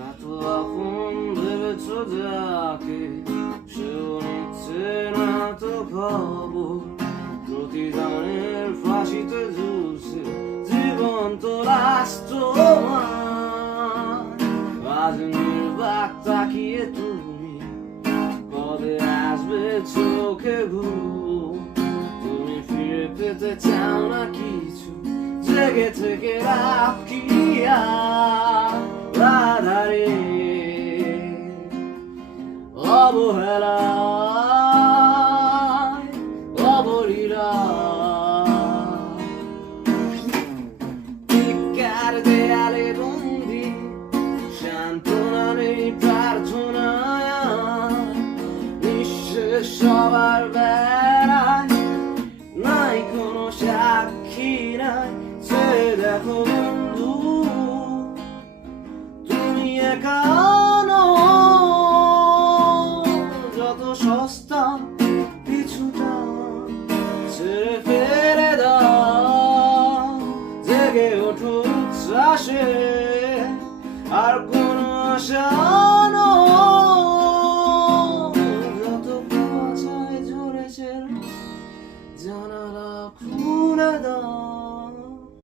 এত আপন ভেবেছ যাকে সেও নিচ্ছে না তো খবর প্রতিদানের ফাঁসিতে ঝুলছে জীবন্ত রাষ্ট্রমান আজ নির্বাক তাকিয়ে তুমি কবে আসবে চোখে ঘুম তুমি ফিরে পেতে চাও না কিছু জেগে থেকে রাত কি আধারে অবহেলায় অবলীলা টিকার দেয়ালে বন্দি সান্ত্বনা নেই প্রার্থনায় নিঃশেষ সবার বেড়ায় নাই কোনো সাক্ষী নাই সে দেখো বন্ধু তুমি একা যত সস্তা কিছুটা ছেড়ে ফেলে দাও জেগে ওঠো উচ্ছ্বাসে আর কোনো আশা